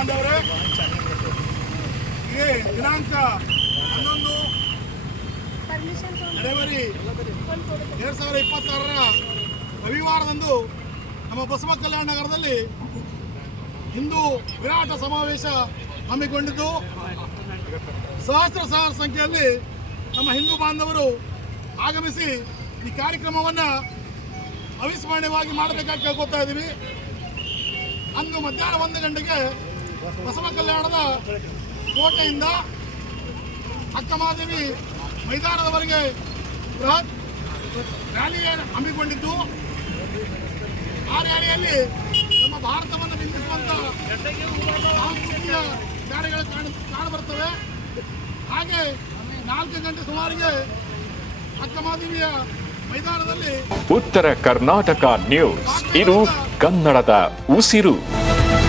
ಬಾಂಧವರೇ, ಈ ದಿನಾಂಕ 11 ಜನವರಿ 2026 ರವಿವಾರದಂದು ನಮ್ಮ ಬಸವ ಕಲ್ಯಾಣ ನಗರದಲ್ಲಿ ಹಿಂದೂ ವಿರಾಟ ಸಮಾವೇಶ ಹಮ್ಮಿಕೊಂಡಿದ್ದು, ಸಹಸ್ರ ಸಂಖ್ಯೆಯಲ್ಲಿ ನಮ್ಮ ಹಿಂದೂ ಬಾಂಧವರು ಆಗಮಿಸಿ ಈ ಕಾರ್ಯಕ್ರಮವನ್ನು ಅವಿಸ್ಮರಣೀಯವಾಗಿ ಮಾಡಬೇಕಾಗಿ ಕೇಳ್ಕೊತಾ ಇದ್ದೀವಿ. ಅಂದು ಮಧ್ಯಾಹ್ನ 1 ಗಂಟೆಗೆ ಬಸವ ಕಲ್ಯಾಣದ ಕೋಟೆಯಿಂದ ಅಕ್ಕಮಹಾದೇವಿ ಮೈದಾನದವರೆಗೆ ಬೃಹತ್ ರ್ಯಾಲಿ ಹಮ್ಮಿಕೊಂಡಿದ್ದು, ಆ ರ್ಯಾಲಿಯಲ್ಲಿ ನಮ್ಮ ಭಾರತವನ್ನು ಬಿಂಬಿಸುವಂಥ ಸಾಂಸ್ಕೃತಿಕ ಕಾರ್ಯಗಳು ಕಾಣಬರ್ತವೆ. ಹಾಗೆ 4 ಗಂಟೆ ಸುಮಾರಿಗೆ ಅಕ್ಕಮಹಾದೇವಿಯ ಮೈದಾನದಲ್ಲಿ ಉತ್ತರ ಕರ್ನಾಟಕ ನ್ಯೂಸ್, ಇದು ಕನ್ನಡದ ಉಸಿರು.